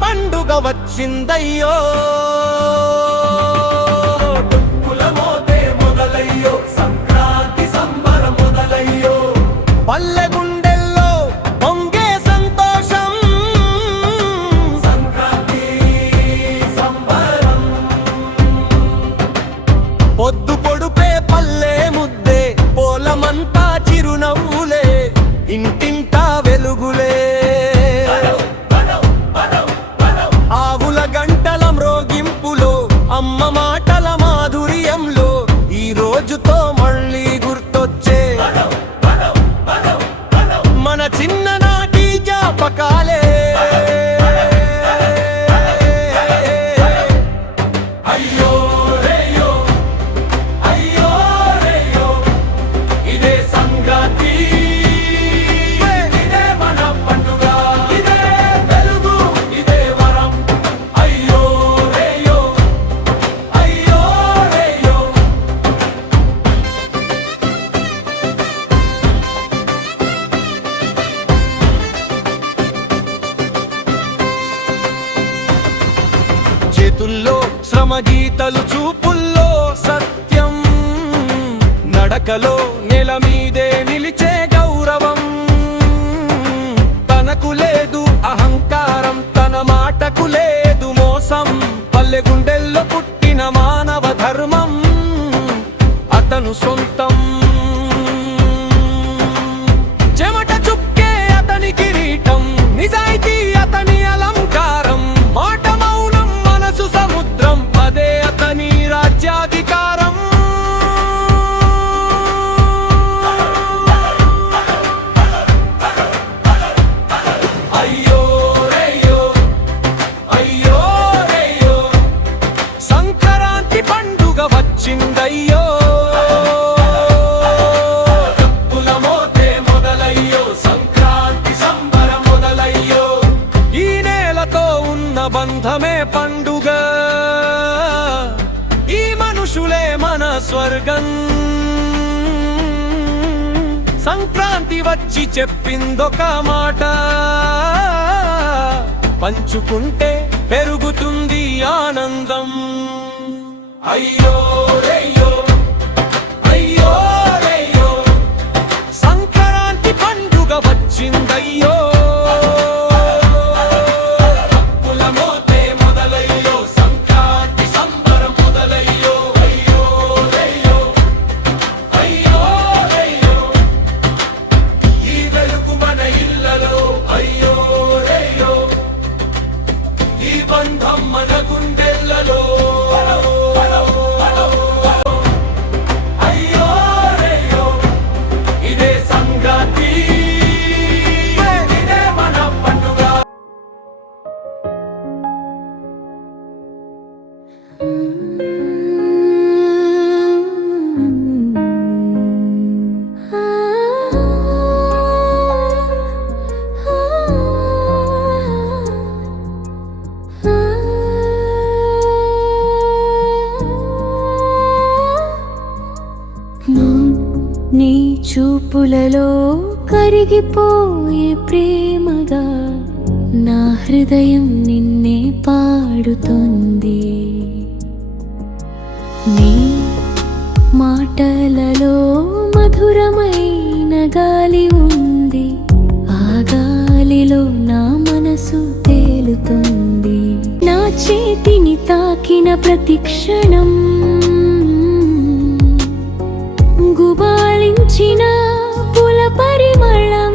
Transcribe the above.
పండుగ వచ్చిందయ్యో సంక్రాంతి సంబరం మొదలయ్యో పల్లె గుండెల్లో పొంగే సంతోషం సంక్రాంతి సంబరం పొద్దు పొడుపే పల్లె ముద్దే పోలమంతా చిరునవ్వులే ఇంటింటా వెలుగులే ఆవుల గంటల మ్రోగింపులో అమ్మ మాటల మాధుర్యంలో ఈ రోజుతో మళ్ళీ గుర్తొచ్చే మన చిన్ననాటి జ్ఞాపకాలే అయ్యో రేయో అయ్యో రేయో ఇదే సంక్రాంతి ఇదే మన పండుగ ఇదే వెలుగు ఇదే వరం అయ్యో రేయో అయ్యో రేయో చేతుల్లో శ్రమ గీతలు చూపుల్లో సత్యం నడకలో నెల మీదే నిలిచే గౌరవం తనకు లేదు అహంకారం తన మాటకు లేదు మోసం పల్లె గుండెల్లో పుట్టిన మానవ ధర్మం అతను సొంతం చెమట చుక్కే అతని కిరీటం నిజాయితీ అతని అలంకారం మాట మౌనం మనసు సముద్రం అదే అతని రాజ్యాధికారం అయ్యో రేయో అయ్యో రేయో సంక్రాంతి పండుగ వచ్చిందయ్యో డప్పుల మోతే మొదలయ్యో సంక్రాంతి సంబరం మొదలయ్యో ఈ నేలతో ఉన్న బంధమే పండుగ ఈ మనుషులే మన స్వర్గం సంక్రాంతి వచ్చి చెప్పిందొక మాట పంచుకుంటే పెరుగుతుంది ఆనందం అయ్యో రేయో అయ్యో రేయో సంక్రాంతి పండుగ వచ్చిందయ్యో డప్పుల మోతే మొదలయ్యో సంక్రాంతి సంబరం మొదలయ్యో అయ్యో రేయో అయ్యో రేయో ఈ వెలుగు మన ఇళ్ళలో అయ్యో రేయో ఈ బంధం మన గుండెల్లో అయ్యో రేయో ఇదే సంక్రాంతి ఇదే మన పండుగ నీ చూపులలో కరిగిపోయే ప్రేమగా నా హృదయం నిన్నే పాడుతుంది నీ మాటలలో మధురమైన గాలి ఉంది ఆ గాలిలో నా మనసు తేలుతుంది నా చేతిని తాకిన ప్రతి క్షణం గుబాళించిన పుల పరిమళం